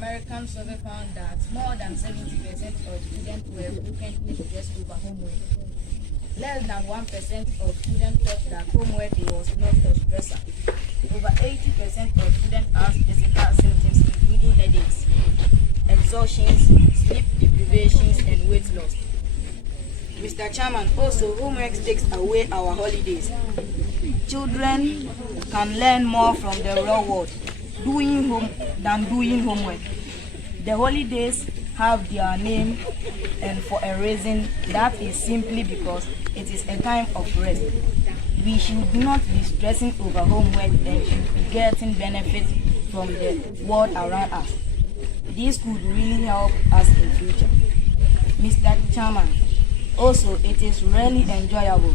American survey found that more than 70% of students were frequently stressed over homework. Less than 1% of students thought that homework was not a stressor. Over 80% of students have physical symptoms including headaches, exhaustion, sleep deprivations, and weight loss. Mr. Chairman, also homework takes away our holidays. Children can learn more from the real world than doing homework. The holidays have their name, and for a reason, that is simply because it is a time of rest. We should not be stressing over homework and should be getting benefit from the world around us. This could really help us in future. Mr. Chairman, also it is really enjoyable.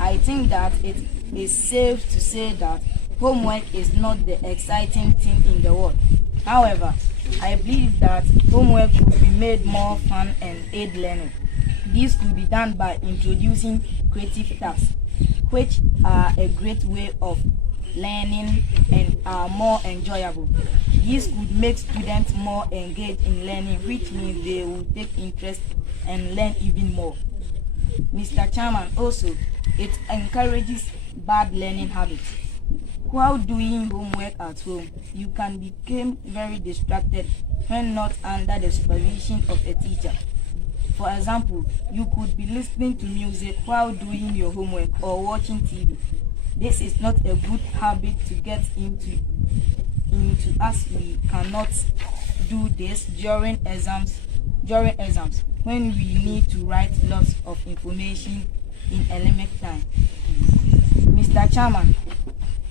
I think that it is safe to say that homework is not the exciting thing in the world. However, I believe that homework could be made more fun and aid learning. This could be done by introducing creative tasks, which are a great way of learning and are more enjoyable. This could make students more engaged in learning, which means they will take interest and learn even more. Mr. Chairman, also, it encourages bad learning habits. While doing homework at home, you can become very distracted when not under the supervision of a teacher. For example, you could be listening to music while doing your homework or watching TV. This is not a good habit to get into as we cannot do this during exams when we need to write lots of information in a limited time. Mr. Chairman,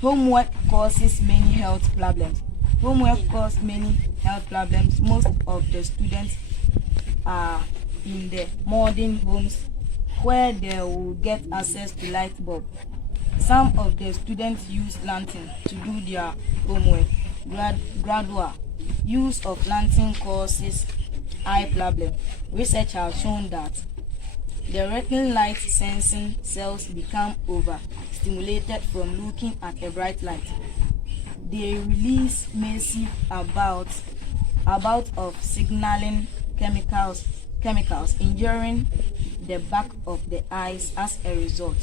homework causes many health problems. Homework causes many health problems. Most of the students are in the modern homes where they will get access to light bulb. Some of the students use lantern to do their homework. Gradual use of lantern causes eye problem. Research has shown that the retinal light sensing cells become overstimulated from looking at a bright light. They release massive amounts of signaling chemicals injuring the back of the eyes as a result.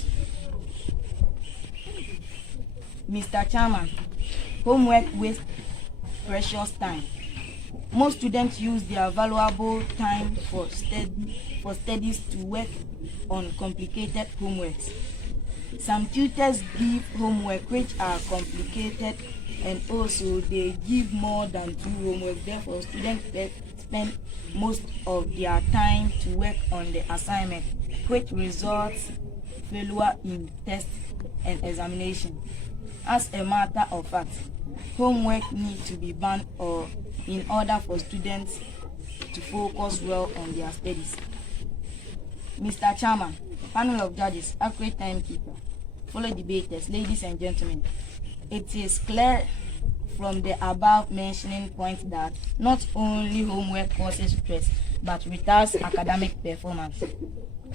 Mr. Chairman, homework wastes precious time. Most students use their valuable time for studies to work on complicated homeworks. Some tutors give homework which are complicated, and also they give more than 2 homework. Therefore, students spend most of their time to work on the assignment, which results failure in tests and examination. As a matter of fact, homework needs to be banned or in order for students to focus well on their studies. Mr. Chairman, panel of judges, accurate timekeeper, fellow debaters, ladies and gentlemen, it is clear from the above mentioning point that not only homework causes stress but retards academic performance.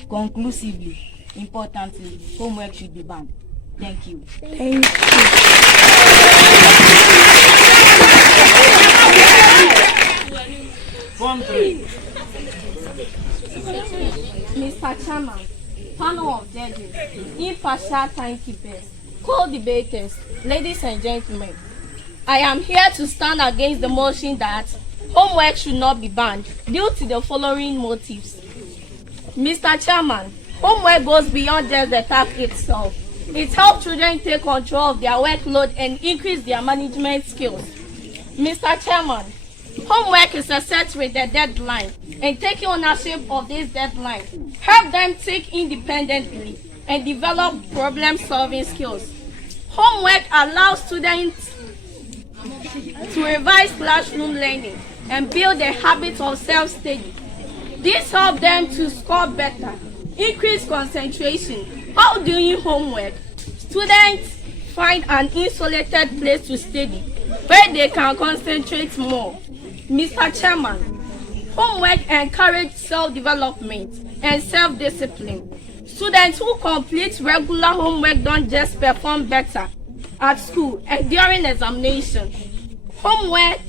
Conclusively, importantly, homework should be banned. Thank you. Thank you. Mr. Chairman, panel of judges, impartial timekeepers, co-debaters, ladies and gentlemen, I am here to stand against the motion that homework should not be banned due to the following motives. Mr. Chairman, homework goes beyond just the task itself. It helps children take control of their workload and increase their management skills. Mr. Chairman, homework is set with a deadline, and taking ownership of this deadline help them think independently and develop problem-solving skills. Homework allows students to revise classroom learning and build a habit of self-study. This helps them to score better, increase concentration. While doing homework, students find an insulated place to study where they can concentrate more. Mr. Chairman, homework encourages self-development and self-discipline. Students who complete regular homework don't just perform better at school and during examination. Homework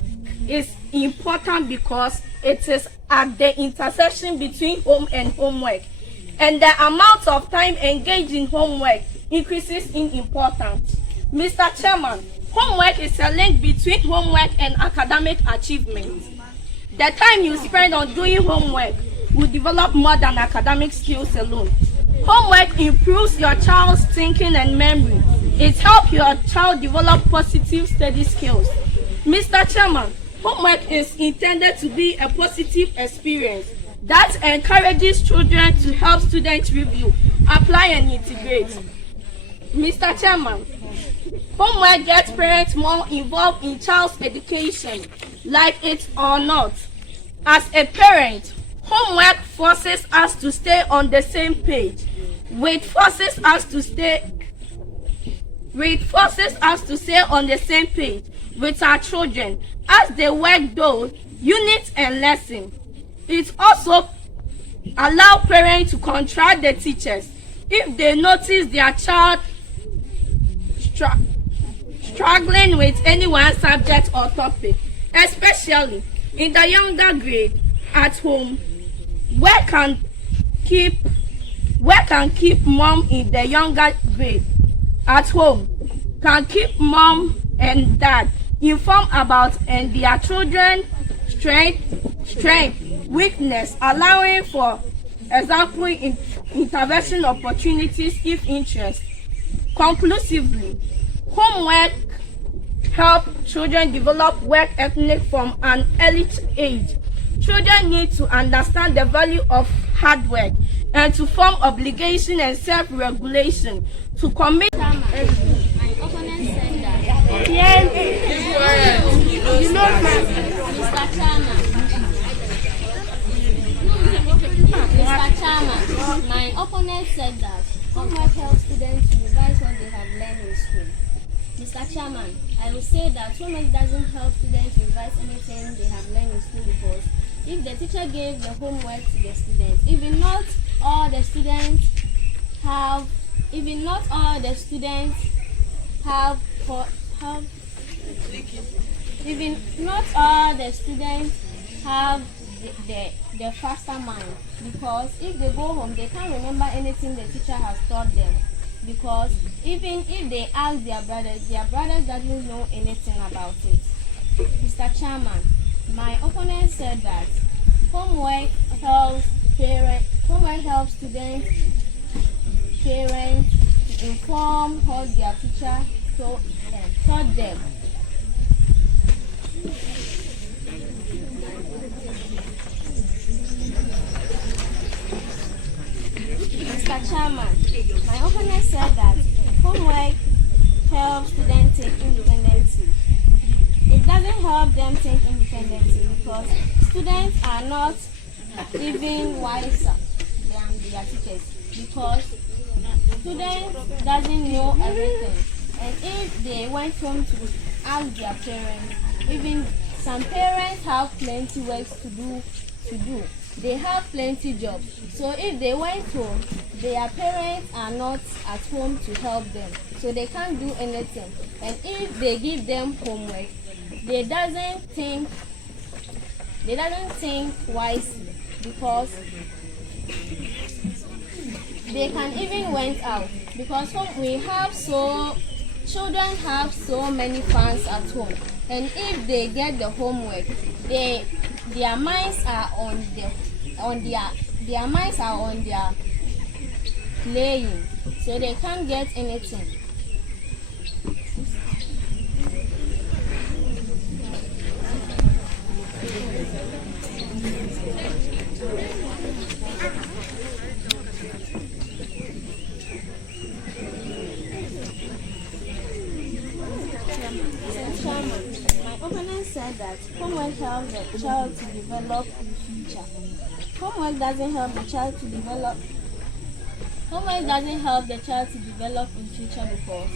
is important because it is at the intersection between home and homework, and the amount of time engaged in homework increases in importance. Mr. Chairman, homework is a link between homework and academic achievement. The time you spend on doing homework will develop more than academic skills alone. Homework improves your child's thinking and memory. It helps your child develop positive study skills. Mr. Chairman, homework is intended to be a positive experience that encourages children to help students review, apply, and integrate. Mr. Chairman, homework gets parents more involved in child's education, like it or not. As a parent, homework forces us to stay on the same page, which forces us to stay on the same page with our children as they work those units and lessons. It also allows parents to contract the teachers if they notice their child struggling with any one subject or topic, especially in the younger grade. At home, where can keep mom in the younger grade at home can keep mom and dad informed about and their children's strength, weakness, allowing for example intervention opportunities if interest. Conclusively, homework help children develop work ethic from an early age. Children need to understand the value of hard work and to form obligation and self-regulation to commit. My opponent said that. Yes. Mr. Chairman, my opponent said that homework helps students to revise what they have learned in school. Mr. Chairman, I will say that homework doesn't help students revise anything they have learned in school because if the teacher gave the homework to the students, even not all the students have the faster mind, because if they go home they can't remember anything the teacher has taught them, because even if they ask their brothers doesn't know anything about it. Mr. Chairman, my opponent said that homework helps students, parents to inform what their teacher taught them. Mr. Chairman, my opponent said that homework helps students think independently. It doesn't help them think independently because students are not even wiser than their teachers, because students doesn't know everything, and if they went home to ask their parents, even some parents have plenty works to do. They have plenty jobs, so if they went home, their parents are not at home to help them, so they can't do anything. And if they give them homework, they doesn't think wisely, because they can even went out, because children have so many fans at home, and if they get the homework, their minds are on their playing, so they can't get anything. My opponent said that homework helps the child to develop in future. Homework doesn't help the child to develop in future, because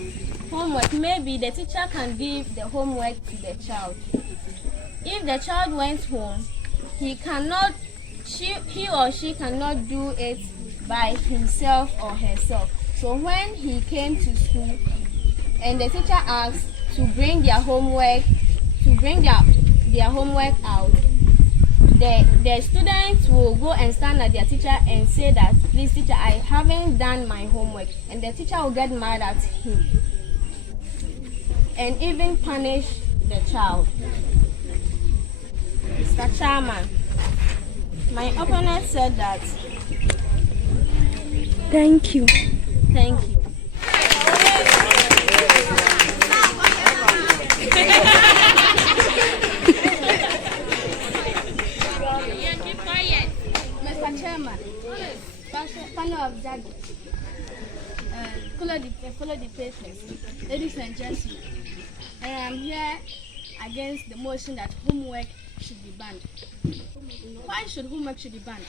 homework, maybe the teacher can give the homework to the child. If the child went home, he or she cannot do it by himself or herself. So when he came to school and the teacher asked to bring their homework, to bring their homework out, the students will go and stand at their teacher and say that, please teacher, I haven't done my homework. And the teacher will get mad at him and even punish the child. Mr. Chairman, my opponent said that. Thank you. Thank you. Mr. Chairman, panel of judges, follow the papers. Ladies and gentlemen, I am here against the motion that homework should be banned. Why should homework be banned?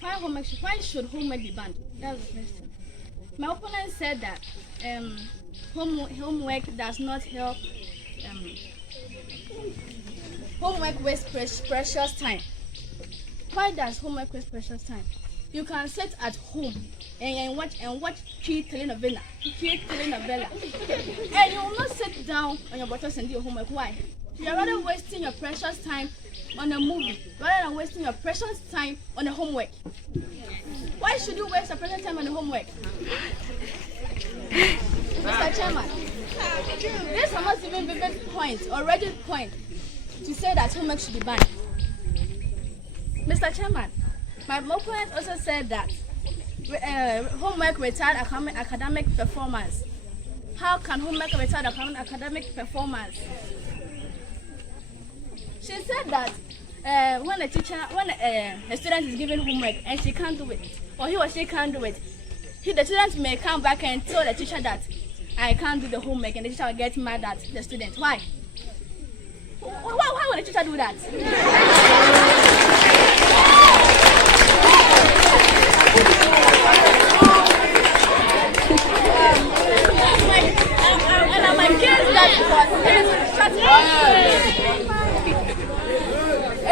Why should homework be banned? That's the question. My opponent said that homework does not help. Homework wastes precious time. Why does homework waste precious time? You can sit at home and watch cute telenovela, and you will not sit down on your buttocks and do your homework. Why? You're rather wasting your precious time on a movie rather than wasting your precious time on a homework. Why should you waste your precious time on a homework? Mr. Chairman, this is not even vivid point or rigid point to say that homework should be banned. Mr. Chairman, my opponent also said that homework retard academic performance. How can homework retard academic performance? She said that when a student is given homework and she can't do it, or he or she can't do it, the student may come back and tell the teacher that I can't do the homework, and the teacher will get mad at the student. Why? Why would the teacher do that? And I'm against that because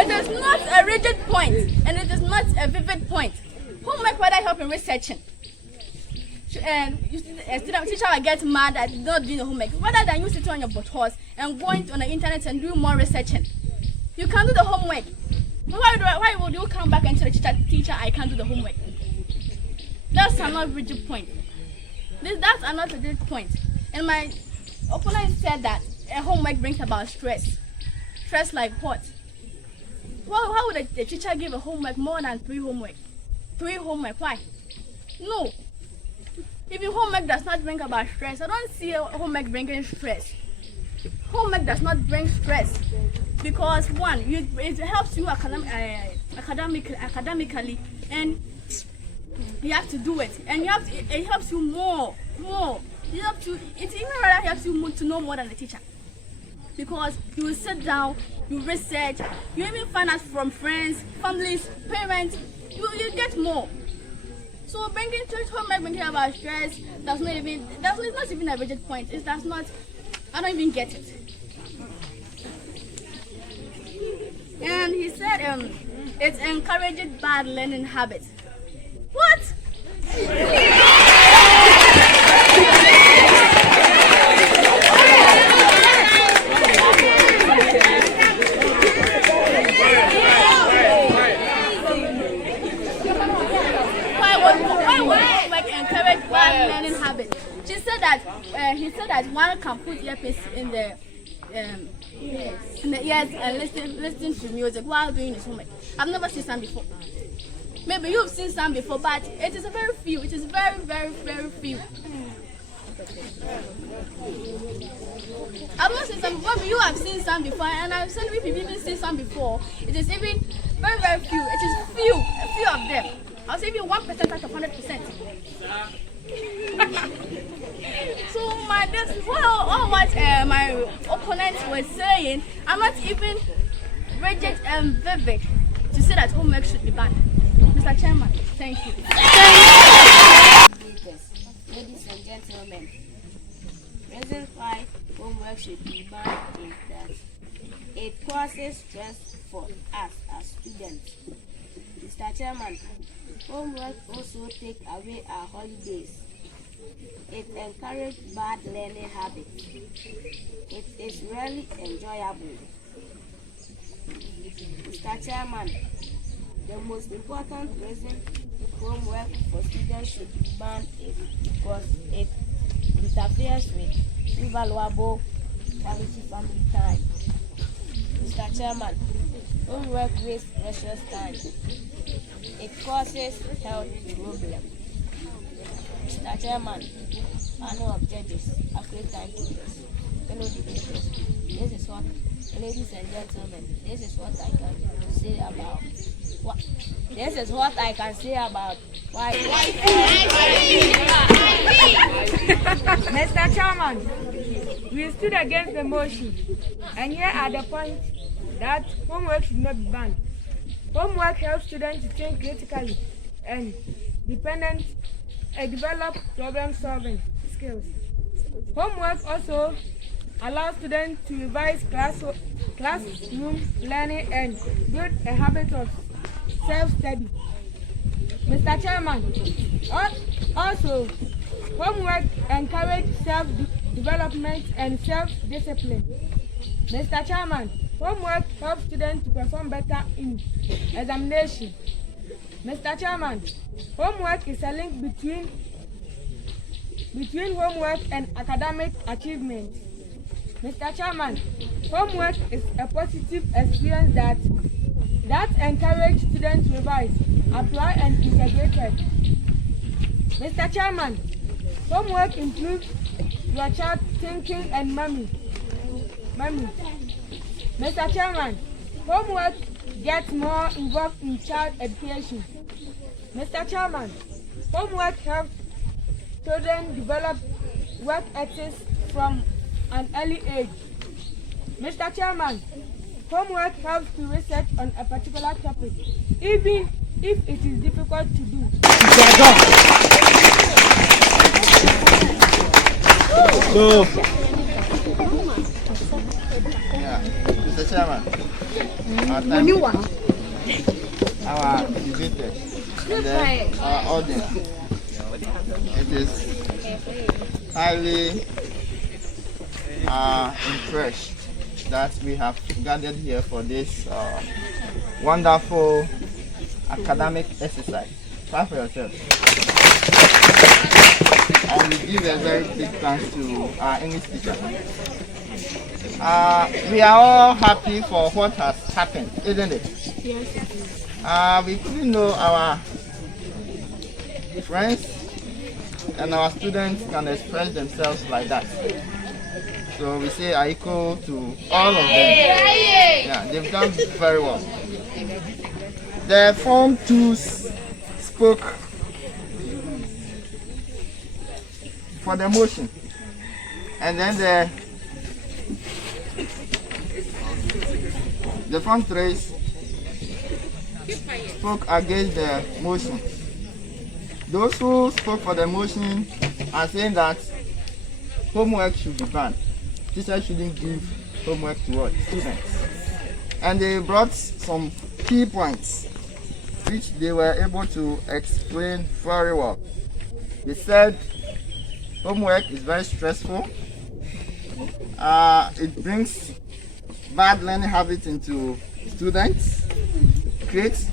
it is not a rigid point and it is not a vivid point. Homework rather help in researching. And a teacher will get mad at not doing the homework rather than you sitting on your buttocks and going on the internet and doing more researching. You can do the homework. Why would you come back and tell the teacher I can't do the homework? That's another rigid point. That's another rigid point. And my opponent said that a homework brings about stress. Stress like what? Well, how would the teacher give a homework more than 3 homework? 3 homework, why? No. Even homework does not bring about stress. I don't see a homework bringing stress. Homework does not bring stress because one, it helps you academically, and you have to do it, and it helps you more. It even rather helps you to know more than the teacher, because you will sit down, you research, you even find out from friends, families, parents. You get more. So bringing church homework, bringing about stress, it's not even a rigid point. It does not. I don't even get it. And he said it encourages bad learning habits. What? Why would homework encourage bad learning habits? He said that one can put earpiece in the ears and listen to music while doing his homework. I've never seen some before. Maybe you've seen some before, but it is very few. It is very, very, very few. I've not seen some before. Maybe you have seen some before, and I've seen if you've even seen some before. It is even very, very few. It is a few of them. I'll say even 1% out of 100%. So all what my opponents were saying, I'm not even rigid and vivid to say that homework should be banned. Mr. Chairman, thank you. Ladies and gentlemen, reason why homework should be banned is that it causes stress for us as students. Mr. Chairman, homework also takes away our holidays. It encourages bad learning habits. It is really enjoyable. Mr. Chairman, the most important reason homework for students should be banned is because it interferes with invaluable quality family time. Mr. Chairman, homework wastes precious time. It causes health problems. Mr. Chairman, panel of judges, accurate timekeepers, fellow debaters, ladies and gentlemen, this is what I can say about why. Mr. Chairman, we stood against the motion, and here are the points that homework should not be banned. Homework helps students to think critically and develop problem-solving skills. Homework also allows students to revise classroom learning and build a habit of self-study. Mr. Chairman, also, homework encourages self-development and self-discipline. Mr. Chairman, homework helps students to perform better in examination. Mr. Chairman, homework is a link between homework and academic achievement. Mr. Chairman, homework is a positive experience that encourages students to revise, apply, and integrate it. Mr. Chairman, homework improves your child's thinking and memory. Mr. Chairman, homework gets more involved in child education. Mr. Chairman, homework helps children develop work ethics from an early age. Mr. Chairman, homework helps to research on a particular topic, even if it is difficult to do. Mr. Chairman, our debaters and then our audience, it is highly impressed that we have gathered here for this wonderful academic exercise. Clap for yourself. And we give a very big thanks to our English teacher. We are all happy for what has happened, isn't it? Yes. We couldn't know our friends and our students can express themselves like that. So we say Aiko to all of them. Yeah, they've done very well. The Form 2 spoke for the motion, and then the Form 3 spoke against the motion. Those who spoke for the motion are saying that homework should be banned. Teachers shouldn't give homework to what? Students. And they brought some key points which they were able to explain very well. They said homework is very stressful. It brings bad learning habits into students, creates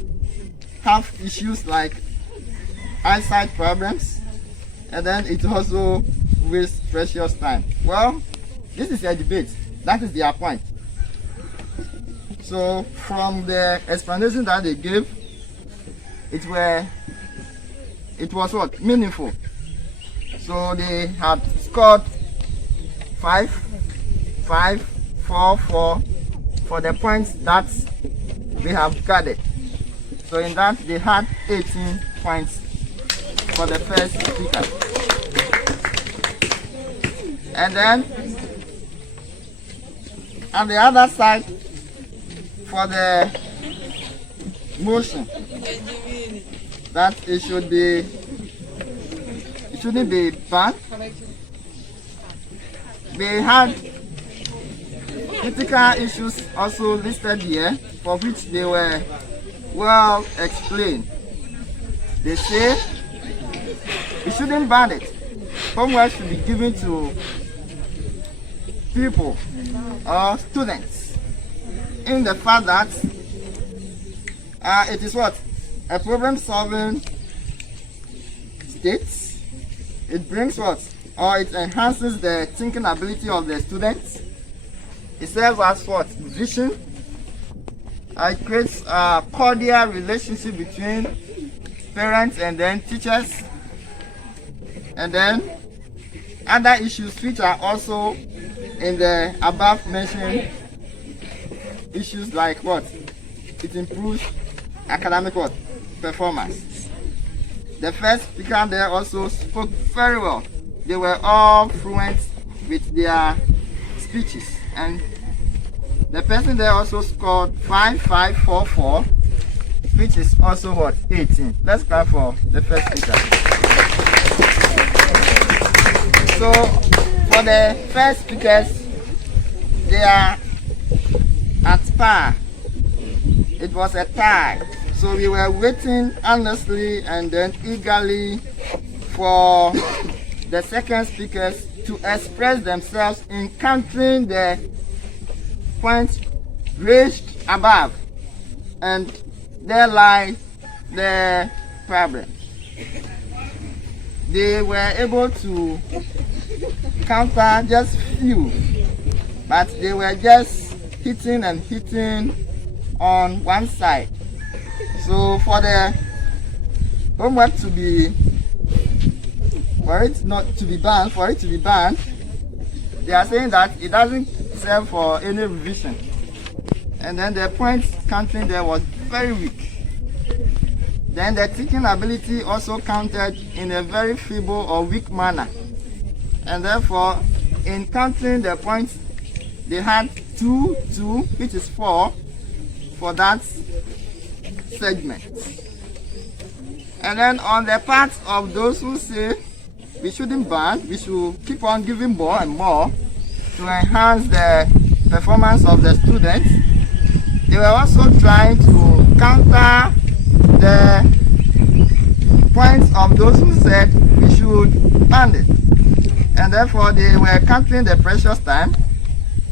health issues like eyesight problems, and then it also wastes precious time. Well, this is a debate. That is their point. So from the explanation that they gave, it was what? Meaningful. So they had scored 5, 5, 4, 4 for the points that we have gathered. So in that they had 18 points for the first speaker. And then on the other side, for the motion, that it shouldn't be banned. They had critical issues also listed here, for which they were well explained. They say we shouldn't ban it. Homework should be given to people or students in the fact that it is what? A problem-solving state. It brings what? Or it enhances the thinking ability of the students. It serves as what? Vision. It creates a cordial relationship between parents and then teachers. And then other issues which are also in the above mentioned issues like what? It improves academic what? Performance. The first speaker there also spoke very well. They were all fluent with their speeches, and the person there also scored 5544, which is also what? 18. Let's clap for the first speaker. So for the first speakers, they are at par. It was a tie. So we were waiting honestly and then eagerly for the second speakers to express themselves in countering the points raised above. And there lie the problem. They were able to counter just few, but they were just hitting and hitting on one side. So for the homework to be, for it not to be banned, they are saying that it doesn't serve for any revision. And then the point counting there was very weak. Then the teaching ability also counted in a very feeble or weak manner. And therefore, in counting the points, they had 2, which is 4 for that segment. And then on the part of those who say we shouldn't ban, we should keep on giving more and more to enhance the performance of the students, they were also trying to counter the points of those who said we should ban it. And therefore they were counting the precious time,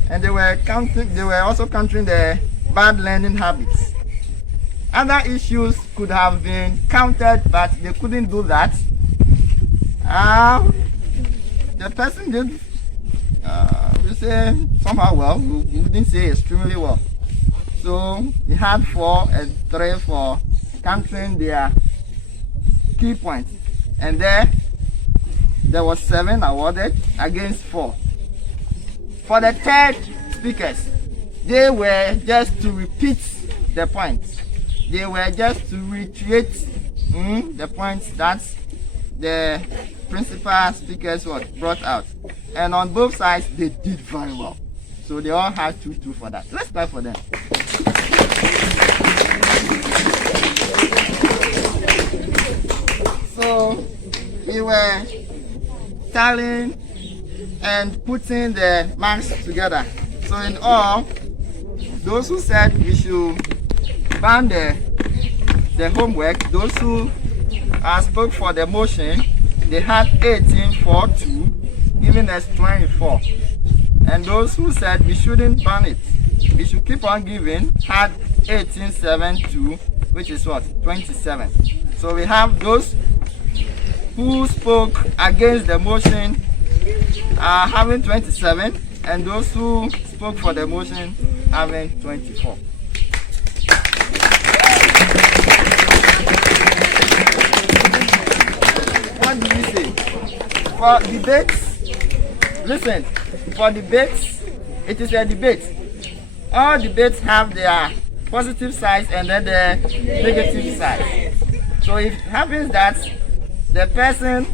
and they were also countering the bad learning habits. Other issues could have been counted, but they couldn't do that. The person did, we say somehow well, we didn't say extremely well. So he had 4 and 3 for countering their key points. And there was 7 awarded against 4. For the third speakers, they were just to repeat the points. They were just to reiterate the points that the principal speakers brought out. And on both sides, they did very well. So they all had 2 for that. Let's clap for them. So we were tallying and putting the marks together. So in all, those who said we should ban the homework, those who spoke for the motion, they had 18 for 2, giving us 24. And those who said we shouldn't ban it, we should keep on giving, had 18, 7, 2, which is what? 27. So we have those who spoke against the motion having 27, and those who spoke for the motion having 24. What do we say? For debates, listen, for debates, it is a debate. All debates have their positive sides and then the negative sides. So if it happens that the person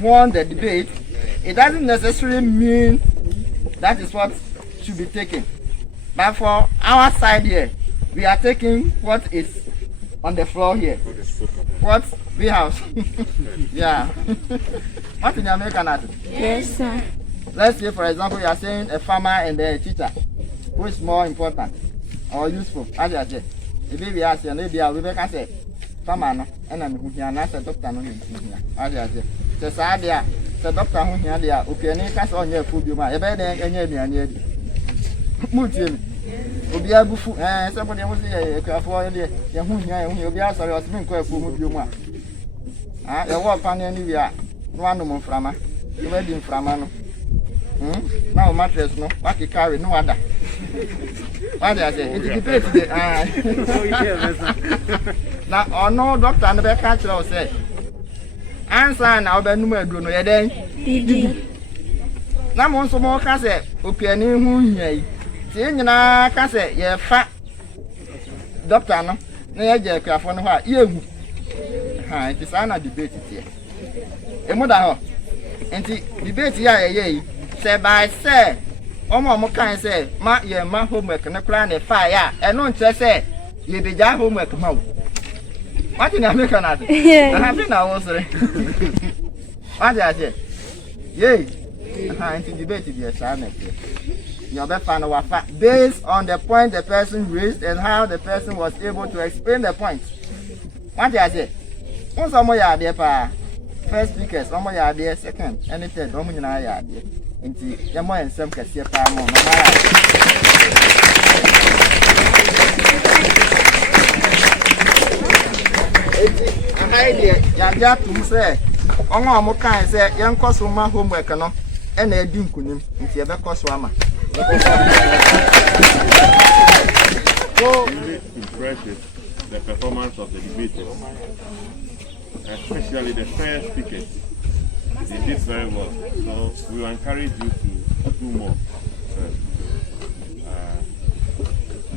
won the debate, it doesn't necessarily mean that is what should be taken. But for our side here, we are taking what is on the floor here. What we have. Yeah. What in American art? Yes, sir. Let's say, for example, you are saying a farmer and a teacher. Who is more important or useful? As I say, the baby has a maybe we can say farmer no, and then who can answer doctor no. As I say, the Sadia, the doctor who can there, okay, and cast on your food, you might a bed and any. Obi abufu somebody who say ekafo de ye hu hia ye obi asori osimi nko afu mu bio mu a ye wo pa na ni wi a no anu mu mframa e ba di mframa no na o mattress no wa ke carry no wada wa dey say it debate dey na ono doctor no be ka kire o say answer na o be num aduro no ye den didi na mo nso mo ka say opiani hu hia yi ti nyina ka say ye fa doctor no na ye je kwafo no ha ye hu ha it is ana debate tie e mo da ho enti debate ya ye yi say by say omo kan say ma ye ma homework na kra na fa ya e no nche say ye be ja homework ma wo what in America na I think na wo sere what ya say ye ha enti debate be say na tie your be fan wa fa based on the point the person raised and how the person was able to explain the point what ya say won so mo ya de pa first speakers omo ya de second and third omo nyina ya de enti ya mo ensem kase pa mo no ma enti anai de ya ja tum se onwo mo kan se yen koso ma homework no e na edi nkunim enti e be koso ama so impressive the performance of the debaters, especially the first speakers. They did very well, so we will encourage you to do more.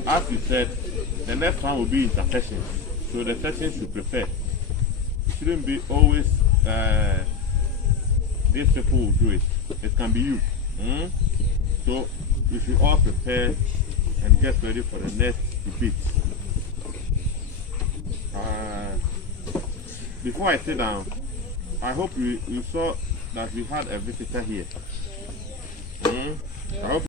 As you said, the next one will be intersessions, so the sessions should prepare. It shouldn't be always these people will do it. It can be you. So we should all prepare and get ready for the next debate. Before I sit down, I hope you saw that we had a visitor here. I hope